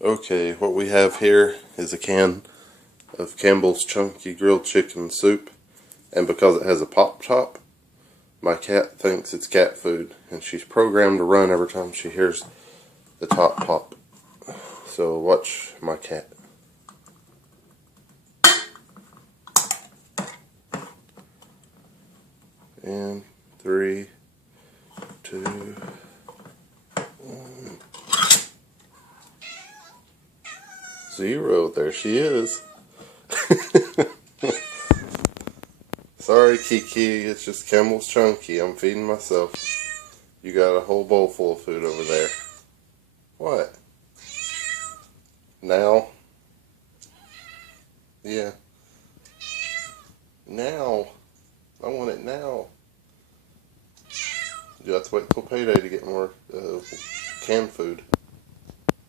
Okay, what we have here is a can of Campbell's Chunky Grilled Chicken Soup, and because it has a pop top, my cat thinks it's cat food, and she's programmed to run every time she hears the top pop. So watch my cat. And 3, 2, 1. 0. There she is. Sorry, Kiki. It's just Campbell's Chunky. I'm feeding myself. You got a whole bowl full of food over there. What? Now? Yeah. Now. I want it now. You have to wait till payday to get more canned food.